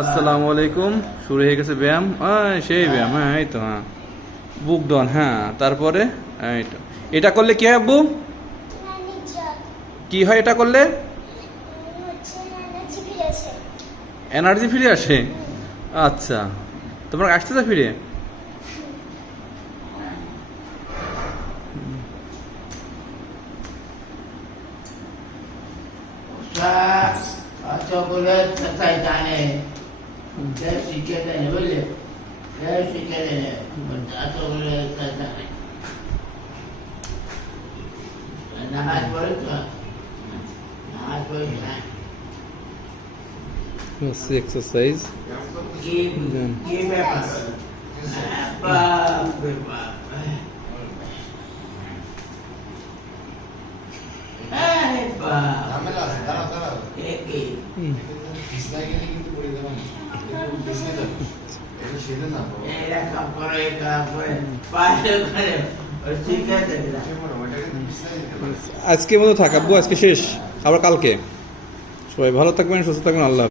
আসসালামু আলাইকুম। শুরু হয়ে গেছে ব্যায়াম, সেই ব্যায়াম। হ্যাঁ, এই তো। হ্যাঁ, বুক ডন। হ্যাঁ, তারপরে এই তো। এটা করলে কি হয় আব্বু? কি হয় এটা করলে? এনার্জি ফিরে আসে। আচ্ছা, তোমার আসতেছে ফিরে? Chocolate katay tane. Ders şirketine böyle. Ders şirketine. Chocolate katay. Nahat boyutu. Nahat boyutu. Exercise. Give us. Baba. Hey, Baba. আজকে মতো থাক আব্বু, আজকে শেষ, আবার কালকে। সবাই ভালো থাকবেন, সুস্থ থাকবেন, আল্লাহ।